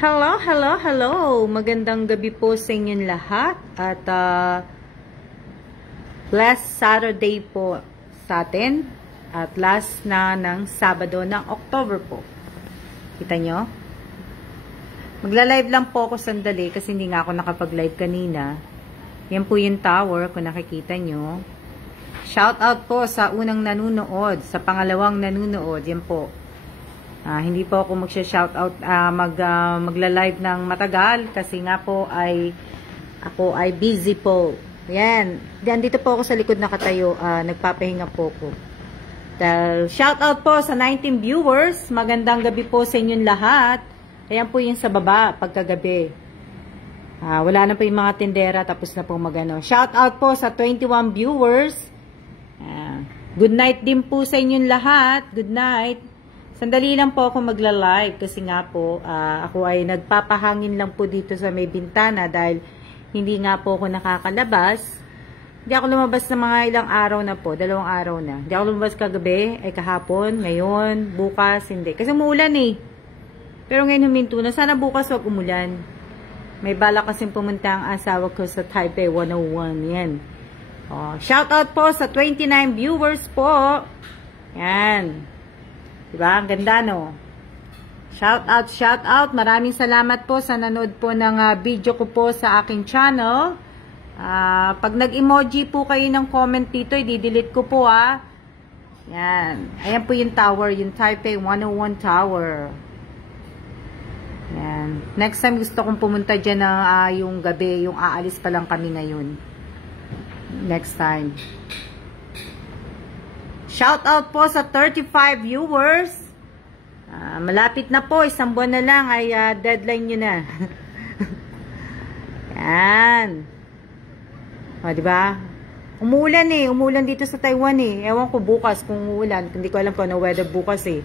Hello, hello, hello! Magandang gabi po sa inyong lahat at last Saturday po sa atin at last na ng Sabado ng October po. Kita nyo? Magla-live lang po ako sandali kasi hindi nga ako nakapag-live kanina. Yan po yung tower kung nakikita nyo. Shout out po sa unang nanunood, sa pangalawang nanunood, yan po. Hindi po ako magsha-shoutout, magla-live ng matagal kasi nga po ako ay busy po. Yan. Dito po ako sa likod nakatayo, nagpapahinga po ko. Shoutout po sa 19 viewers. Magandang gabi po sa inyong lahat. Ayan po yung sa baba, pagkagabi. Wala na po yung mga tindera, tapos na po magano. Shoutout po sa 21 viewers. Good night din po sa inyong lahat. Good night. Sandali lang po ako magla-live kasi nga po ako ay nagpapahangin lang po dito sa may bintana dahil hindi nga po ako nakakalabas. Hindi ako lumabas na mga ilang araw na po, 2 araw na. Hindi ako lumabas kagabi, ay kahapon, ngayon, bukas, hindi. Kasi umuulan eh. Pero ngayon huminto na. Sana bukas wag umulan. May balak kasing pumunta ang asawa ko sa Taipei 101. Yan. Shout out po sa 29 viewers po. Yan. Diba? Ang ganda, no? Shout out, shout out. Maraming salamat po sa nanood po ng video ko po sa aking channel. Pag nag-emoji po kayo ng comment dito, i-delete ko po, Yan. Ayan po yung tower, yung Taipei 101 Tower. Yan. Next time gusto kong pumunta dyan na yung gabi, yung aalis pa lang kami ngayon. Next time. Shout out po sa 35 viewers. Malapit na po, 1 buwan na lang ay deadline nyo na. Yan. Diba? Umuulan eh. Umuulan dito sa Taiwan eh. Ewan ko bukas kung umuulan. Hindi ko alam kung ano weather bukas eh.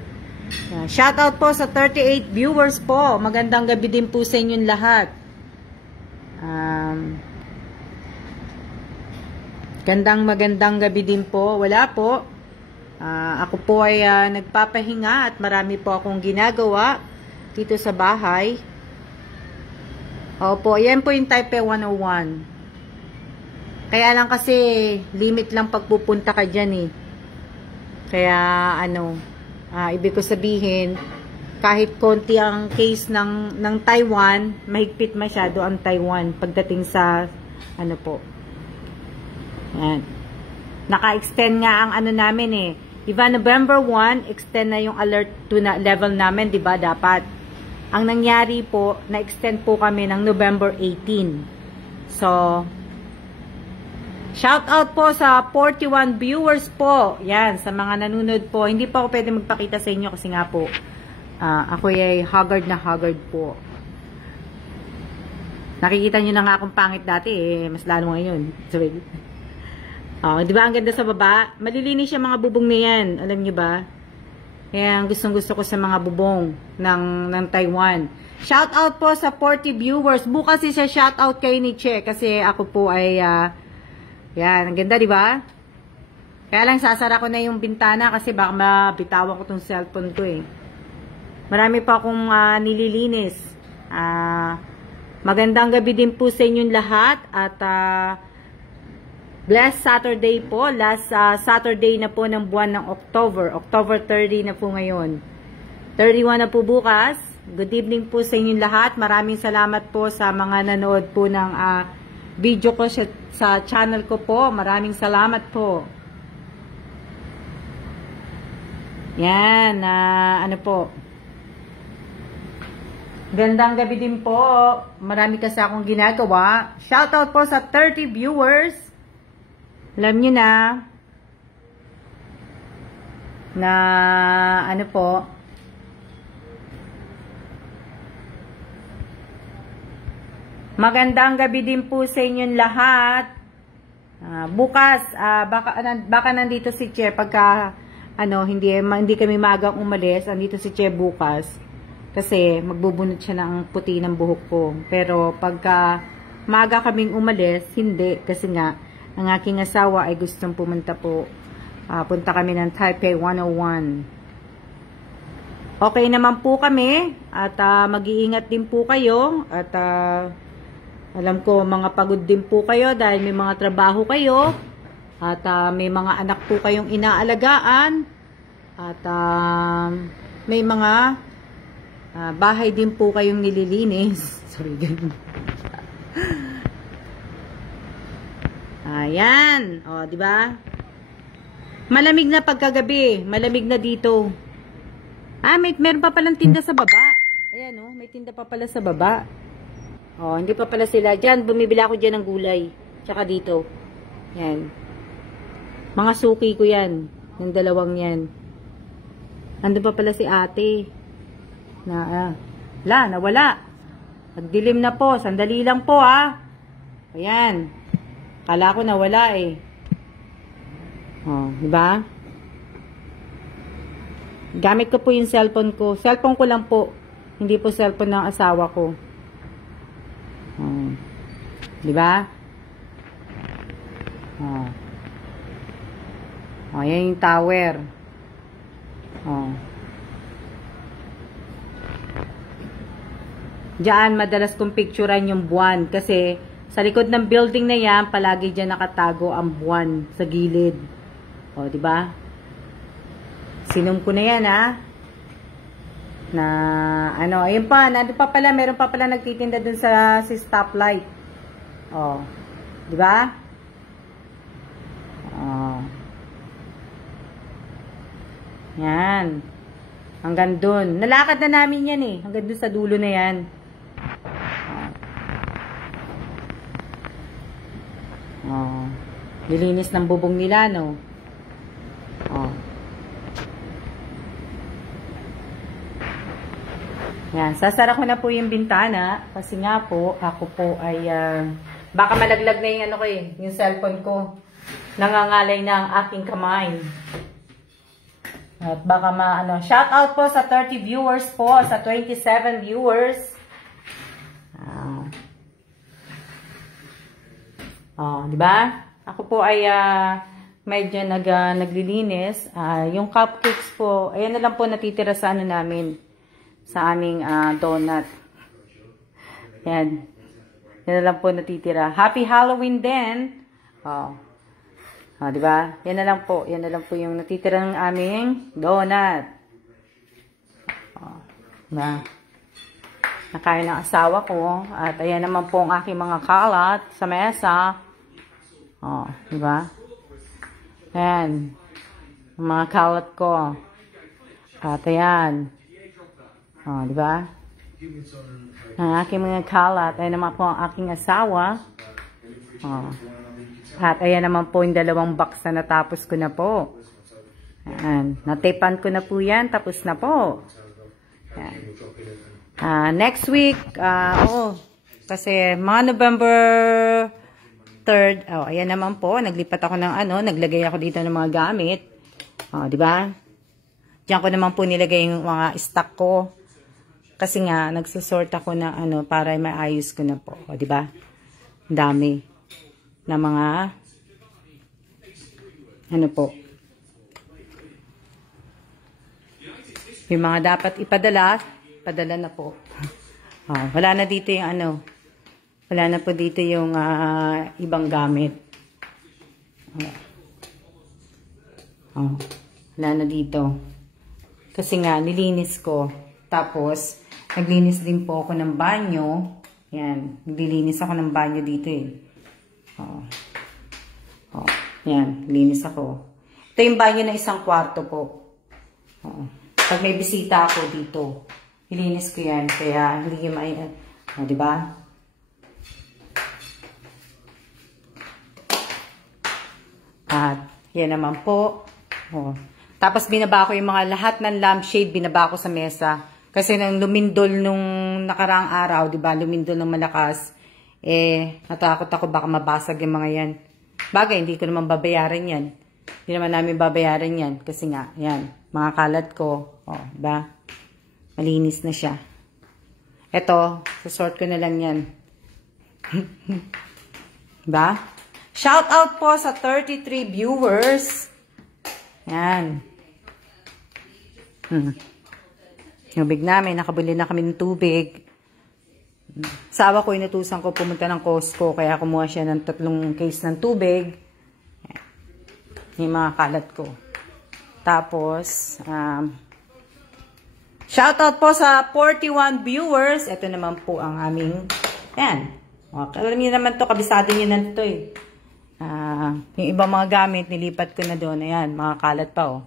Shout out po sa 38 viewers po. Magandang gabi din po sa inyong lahat. Magandang gabi din po. Wala po. Ako po ay nagpapahinga at marami po akong ginagawa dito sa bahay. Opo, yan po yung Taipei 101. Kaya lang kasi limit lang pagpupunta ka dyan eh. Kaya ibig ko sabihin, kahit konti ang case ng Taiwan, mahigpit masyado ang Taiwan pagdating sa po. Yan. Naka-extend nga ang namin eh. Diba, November 1, extend na yung alert to na level namin, diba, dapat. Ang nangyari po, na-extend po kami ng November 18. So, shout out po sa 41 viewers po. Yan, sa mga nanonood po. Hindi po ako pwede magpakita sa inyo kasi nga po, ako ay haggard na haggard po. Nakikita nyo na nga akong pangit dati eh, mas lalo ngayon. So, di ba ang ganda sa baba? Malilinis yung mga bubong na yan. Alam nyo ba? Kaya gustong-gusto ko sa mga bubong ng Taiwan. Shout out po sa 40 viewers. Bukas isa shout out kay ni Che kasi ako po ay yan, ang ganda, di ba? Kaya lang sasara ko na yung bintana kasi baka mabitawan ko tong cellphone ko eh. Marami pa akong nililinis. Magandang gabi din po sa inyong lahat at blessed Saturday po. Last Saturday na po ng buwan ng October. October 30 na po ngayon. 31 na po bukas. Good evening po sa inyong lahat. Maraming salamat po sa mga nanood po ng video ko sa channel ko po. Maraming salamat po. Yan. Po. Gandang gabi din po. Marami kasi akong ginagawa. Shoutout po sa 30 viewers. Alam nyo na po, magandang gabi din po sa inyong lahat. Bukas, baka nandito si Che pagka, hindi kami maagang umalis, andito si Che bukas. Kasi magbubunot siya ng puti ng buhok ko. Pero pagka maaga kaming umalis, hindi. Kasi nga, ang aking asawa ay gustong pumunta po. Punta kami ng Taipei 101. Okay naman po kami at mag-iingat din po kayo at alam ko mga pagod din po kayo dahil may mga trabaho kayo at may mga anak po kayong inaalagaan at may mga bahay din po kayong nililinis. Sorry, ganun. Ayan, o, di ba? Malamig na pagkagabi, malamig na dito. Meron pa palang tinda sa baba. Ayan, oh, may tinda pa pala sa baba. Oh, hindi pa pala sila. Diyan, bumibili ako dyan ng gulay. Tsaka dito. Yan. Mga suki ko yan. Yung dalawang yan. Andun pa pala si ate. Nawala. Nagdilim na po. Sandali lang po, ha. Ayan. Kala ko nawala, eh. Oh, diba? Gamit ko po yung cellphone ko. Cellphone ko lang po. Hindi po cellphone ng asawa ko. Diba? Yan yung tower. Diyan, madalas kong picturean yung buwan. Kasi, sa likod ng building na yan, palagi dyan nakatago ang buwan sa gilid. Diba? Sinom ko na yan, ha? Ayun pa, nandun pa pala, meron pa pala nagtitinda dun sa stoplight. Di ba? Yan. Hanggang dun. Nalakad na namin yan, eh. Hanggang dun sa dulo na yan. Nilinis ng bubong nila, no? Yan, sasara ko na po yung bintana kasi nga po, ako po ay baka malaglag na yung yung cellphone ko. Nangangalay na ang aking kamay. At baka shout out po sa 30 viewers po, sa 27 viewers. Di ba? Ako po ay medyo naglilinis. Yung cupcakes po, ayan na lang po natitira sa namin. Sa aming donut. Yan. Yan na lang po natitira. Happy Halloween din. Diba? Yan na lang po. Yan na lang po yung natitira ng aming donut. Diba? Nakain ng asawa ko. At ayan naman po ang aking mga kalat sa mesa. Diba? Ayan. Mga kalat ko. At ayan. Diba? Ang aking mga kalat. Ayan naman po ang aking asawa. At ayan naman po yung dalawang box na natapos ko na po. Ayan. Natipan ko na po yan. Tapos na po. Ayan. Next week, kasi mga November 3rd, ayan naman po. Naglipat ako ng naglagay ako dito ng mga gamit. Diba? Diyan ko naman po nilagay yung mga stock ko. Kasi nga, nagsusort ako na para maayos ko na po. Diba? Dami. Na mga, po. Yung mga dapat ipadala, padala na po. Wala na dito yung wala na po dito yung ibang gamit. Wala na dito. Kasi nga, nilinis ko. Tapos, naglinis din po ako ng banyo. Yan. Naglilinis ako ng banyo dito eh. Yan. Linis ako. Ito yung banyo ng isang kwarto po. Pag may bisita ako dito, nilinis ko yan. Kaya, hindi yung diba? At, yan naman po. Tapos, binaba ko yung mga lahat ng lampshade, binaba ko sa mesa. Kasi nang lumindol nung nakaraang araw, di ba, lumindol ng malakas, natakot ako baka mabasag yung mga yan. Bagay, hindi ko naman babayaran yan. Hindi naman namin babayaran yan. Kasi nga, yan, mga kalat ko, di ba? Malinis na siya. Eto, sasort ko na lang yan. Diba? Shout out po sa 33 viewers. Yan. Tubig namin, nakabili na kami ng tubig. Sawa ko, inutusan ko pumunta ng Costco, kaya kumuha siya ng 3 case ng tubig. Yung mga kalat ko. Tapos, shoutout po sa 41 viewers. Ito naman po ang aming, yan. Alam niyo naman to, kabisado niyo na to eh. Yung ibang mga gamit, nilipat ko na doon. Ayan, mga kalat pa oh.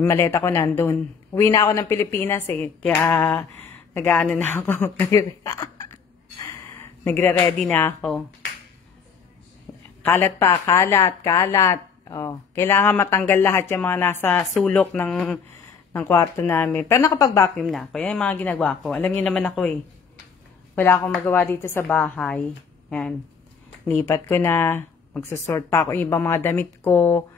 Yung maleta ko nandun. Uwi na ako ng Pilipinas eh. Kaya, nag-ano na ako. Nagre-ready na ako. Kalat pa, kalat. Kailangan matanggal lahat yung mga nasa sulok ng kwarto namin. Pero nakapag-vacuum na ako. Yan yung mga ginagawa ko. Alam niyo naman ako eh. Wala akong magawa dito sa bahay. Yan. Lipat ko na. Magsusort pa ako ibang mga damit ko.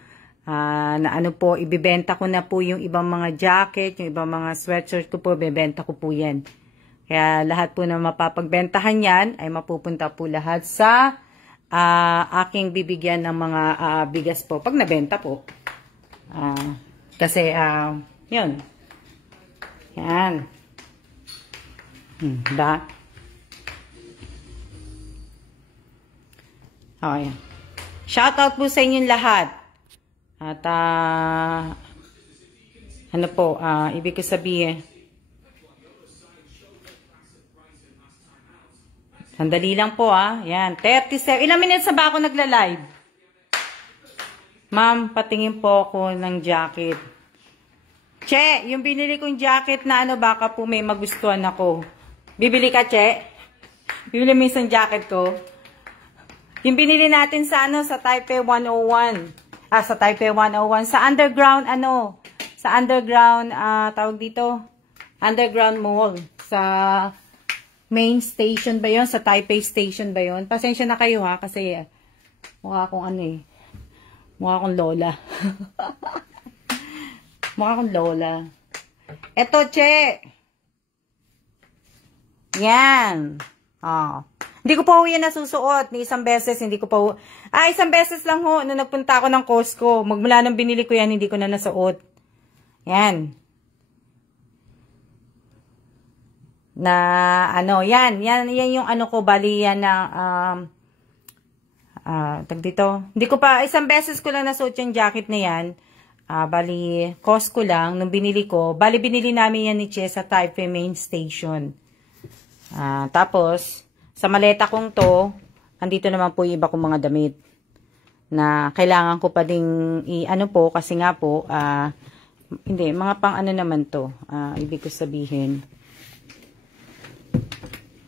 Na ano po, ibibenta ko na po yung ibang mga jacket, yung ibang mga sweatshirt ko po, ibibenta ko po yan. Kaya lahat po na mapapagbentahan yan, ay mapupunta po lahat sa aking bibigyan ng mga bigas po, pag nabenta po. Kasi, yun. Yan. Ba? Okay. Shoutout po sa inyong lahat. At, ano po, ibig ko sabihin, sandali lang po yan, 37, ilang minutes na ba ako nagla-live? Ma'am, patingin po ako ng jacket. Che, yung binili kong jacket na ano, baka po may magustuhan ako. Bibili ka, Che? Bibili mo isang jacket ko? Yung binili natin sa ano, sa Taipei 101. Sa Taipei 101. Sa underground, sa underground, tawag dito, underground mall. Sa main station ba yon? Sa Taipei station ba yon? Pasensya na kayo ha, kasi mukha akong mukha akong lola. Mukha akong lola. Eto, Che. Yan. Hindi ko pa yan nasusuot ni isang beses, hindi ko pa isang beses lang ho, nung nagpunta ako ng Costco. Magmula nung binili ko yan, hindi ko na nasuot. Yan. Na, yan yung ano ko, bali yan na, tag dito. Hindi ko pa, isang beses ko lang nasuot yung jacket na yan. Bali, Costco lang, nung binili ko. Bali, binili namin yan ni Che sa Taipei Main Station. Tapos, sa maleta kong to, andito naman po yung iba kong mga damit na kailangan ko pa ding i-ano po kasi nga po, hindi, mga pang ano naman to, ibig ko sabihin,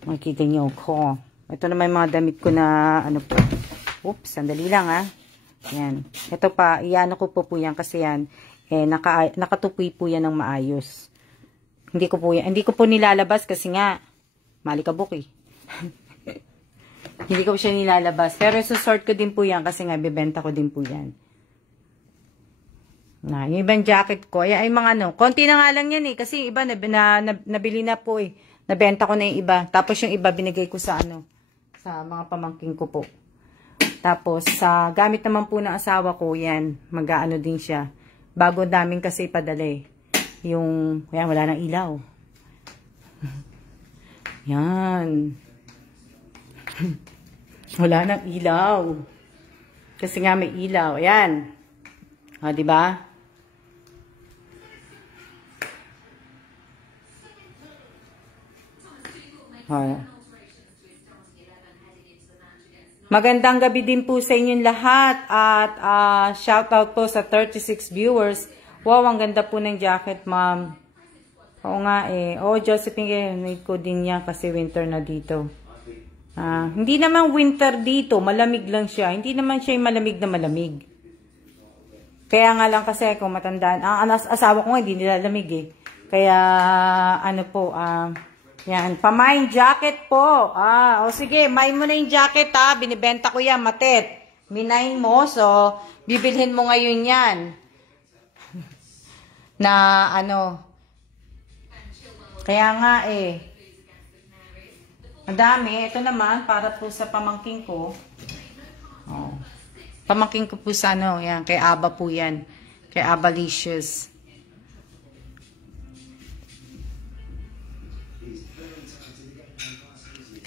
makikita nyo ko. Ito naman yung mga damit ko na ano po. Oops, sandali lang Yan. Ito pa, i-ano ko po yan kasi yan, nakatupoy po yan ng maayos. Hindi ko po nilalabas kasi nga, malikabok eh. Hindi ko siya nilalabas. Pero susort ko din po yan kasi nga bibenta ko din po yan. Yung ibang jacket ko, ay mga konti na nga lang yan eh. Kasi iba nabili na po eh. Nabenta ko na yung iba. Tapos yung iba binigay ko sa sa mga pamangking ko po. Tapos sa gamit naman po ng asawa ko, yan, mag-aano din siya. Bago namin kasi ipadala eh. Yung, yan, wala nang ilaw. Yan. Wala nang ilaw. Kasi nga may ilaw. Ayan. Diba? Magandang gabi din po sa inyong lahat. At shoutout po sa 36 viewers. Wow, ang ganda po ng jacket, ma'am. Oo nga eh. Josephine, need ko din yan kasi winter na dito. Hindi naman winter dito, malamig lang siya. Hindi naman siya yung malamig na malamig. Kaya nga lang kasi kung matandaan, ang asawa ko nga hindi nilalamig eh. Kaya ano po, yan, pamain jacket po. Sige, main mo na yung jacket binibenta ko yan, matet. Minain mo, so bibilhin mo ngayon yan. Na kaya nga eh. Ang dami. Ito naman, para po sa pamangking ko. Pamangking ko po sa yan. Kay Aba po yan. Kay Abalicious.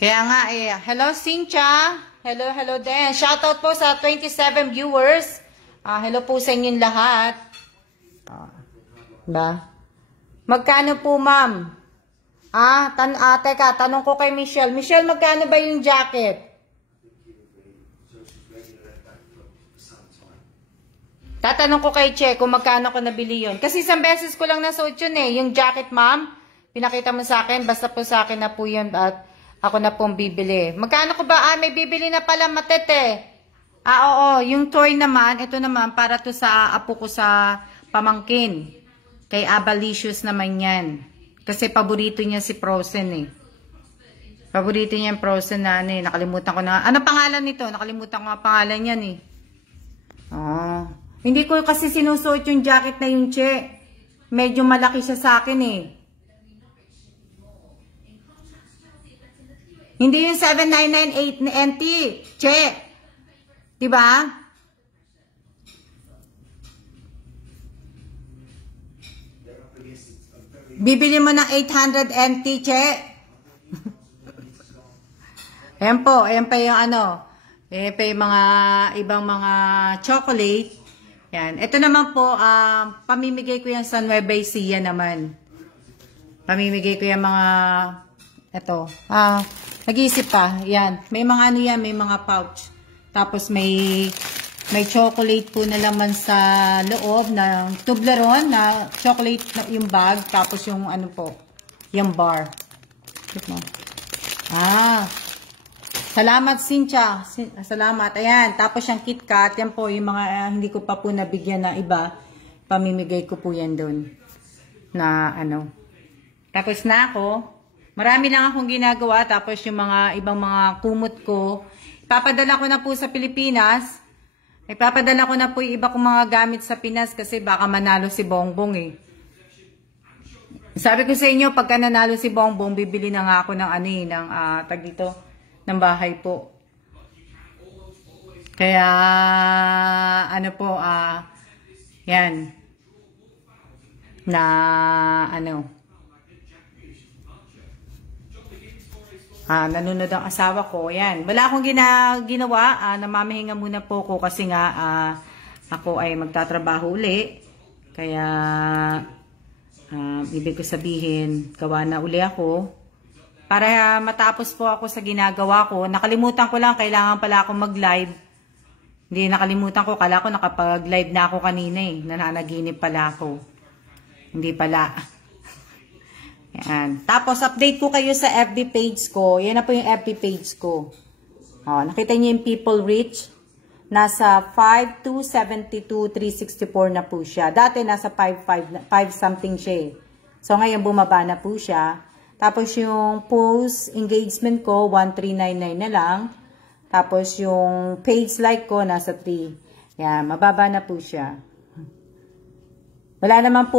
Kaya nga eh, hello Cynthia. Hello din. Shoutout po sa 27 viewers. Hello po sa inyong lahat. Ba? Magkano po, ma'am? Teka, tanong ko kay Michelle. Michelle, magkano ba yung jacket? Tatanong ko kay Che kung magkano ko nabili yun. Kasi isang beses ko lang nasuot yun eh. Yung jacket, ma'am. Pinakita mo sa akin. Basta po sa akin na po yun. At ako na pong bibili. Magkano ko ba? May bibili na pala matete. Oo. Yung toy naman, ito naman, para to sa apo ko sa pamangkin. Kay Abalicious naman yan. Kasi paborito niya si Frozen eh. Paborito niya yung Frozen na ano eh. Nakalimutan ko na. Ano pangalan nito? Nakalimutan ko nga pangalan niyan eh. Hindi ko kasi sinusuot yung jacket na yung Che. Medyo malaki siya sa akin eh. Hindi yung 7998 na NT. Che. Diba? Bibili mo ng 800 NT, Che. Ayan po. Ayan pa yung ano. Ayan pa yung mga ibang mga chocolate. Yan. Ito naman po, pamimigay ko yan sa Nueva Ecija naman. Pamimigay ko yan mga, ito. Nag-iisip pa. Yan. May mga ano yan, may mga pouch. Tapos may chocolate po na laman sa loob ng Toblerone na chocolate na yung bag. Tapos yung ano po, yung bar. Salamat, Cynthia. Salamat. Ayan. Tapos yung KitKat. Yan po, yung mga hindi ko pa po nabigyan na iba. Pamimigay ko po yan doon. Na ano. Tapos na ako. Marami lang akong ginagawa. Tapos yung mga ibang mga kumot ko. Ipapadala ko na po sa Pilipinas. Ipapadala ko na po yung iba kong mga gamit sa Pinas. Kasi baka manalo si Bongbong eh. Sabi ko sa inyo, pagka nanalo si Bongbong, bibili na nga ako ng ano eh. Ng tag dito. Ng bahay po. Kaya, ano po, yan. Na, ano. Nanonood ang asawa ko. Yan. Wala akong ginawa. Namamahinga muna po ko kasi nga, ako ay magtatrabaho uli. Kaya, ibig ko sabihin, gawa na uli ako. Para matapos po ako sa ginagawa ko. Nakalimutan ko lang, kailangan pala ako mag-live. Hindi nakalimutan ko, kala ko nakapag-live na ako kanina eh. Nananaginip pala ako. Hindi pala. Yan. Tapos update ko kayo sa FB page ko. Yan na po yung FB page ko. Nakita niyo yung people reach. Nasa 5,272,364 na po siya. Dati nasa 5 something siya eh. So ngayon bumaba na po siya. Tapos yung post engagement ko, 1399 na lang. Tapos yung page like ko, nasa 3. Yan, mababa na po siya. Wala naman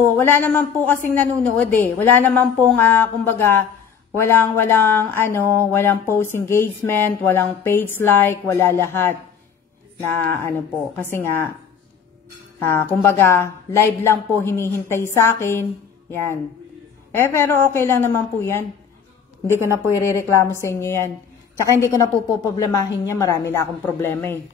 po kasing nanonood eh. Wala naman pong, kumbaga, walang post engagement, walang page like, wala lahat. Na ano po, kasi nga, kumbaga, live lang po hinihintay sa akin. Yan. Pero okay lang naman po yan. Hindi ko na po irereklamo sa inyo yan. Tsaka hindi ko na po problemahin niya. Marami na akong problema eh.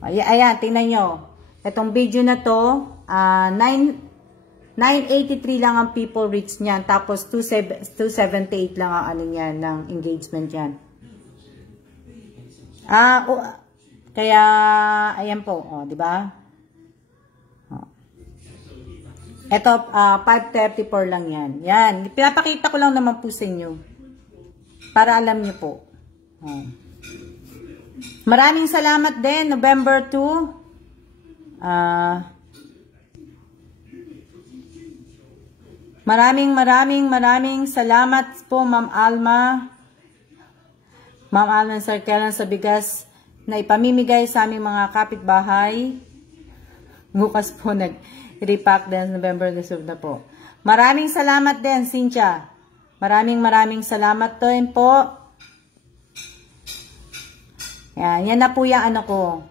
Ayan, tingnan nyo. Itong video na to, 983 lang ang people reach niyan. Tapos 278 lang ang ano niyan, ng engagement yan. Kaya, ayan po. Di ba? Ito, 534 lang yan. Yan. Pinapakita ko lang naman po sa inyo. Para alam niyo po. Maraming salamat din. November 2. Maraming salamat po, Ma'am Alma. Ma'am Alma Sarkelan sa bigas na ipamimigay sa aming mga kapitbahay. Bukas po repack din November deserve na po. Maraming salamat din, Cynthia. Maraming salamat din po. Yan na po yung ano ko.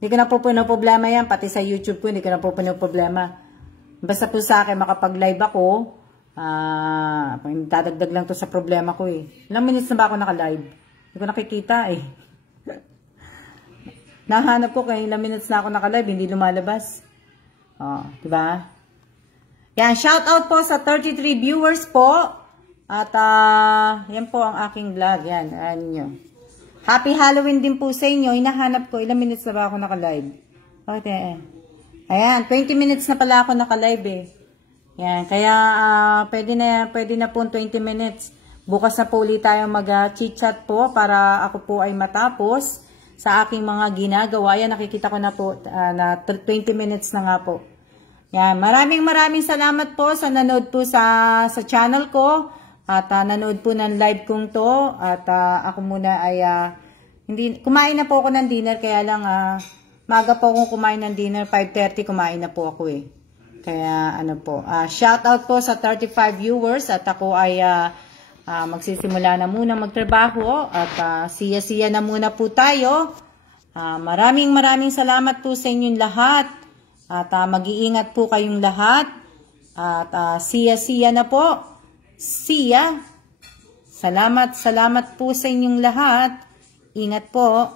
Hindi ko na po problema yan. Pati sa YouTube ko, hindi ko na po problema. Basta po sa akin, makapag-live ako. Dadagdag lang to sa problema ko eh. Ilang minutes na ba ako naka-live? Hindi ko nakikita eh. Nahanap ko kaya ilang minutes na ako naka-live, hindi lumalabas. Diba? Yan, shout out po sa 33 viewers po. At yan po ang aking vlog. Yan, ayan nyo. Happy Halloween din po sa inyo. Hinahanap ko, ilang minutes na ba ako naka-live? Okay, ayan, 20 minutes na pala ako naka-live eh. Yan, kaya pwede na po 20 minutes. Bukas na po ulit tayo mag-chit-chat po para ako po ay matapos sa aking mga ginagawa. Yan, nakikita ko na po na 20 minutes na nga po. Yan, maraming salamat po sa nanood po sa channel ko. At nanood po ng live kong to. At ako muna ay kumain na po ako ng dinner. Kaya lang maaga po akong kumain ng dinner. 5:30 kumain na po ako eh. Kaya ano po. Shout out po sa 35 viewers. At ako ay magsisimula na muna magtrabaho. At siya na muna po tayo. Maraming salamat po sa inyong lahat. At mag-iingat po kayong lahat. At siya na po. Salamat po sa inyong lahat. Ingat po.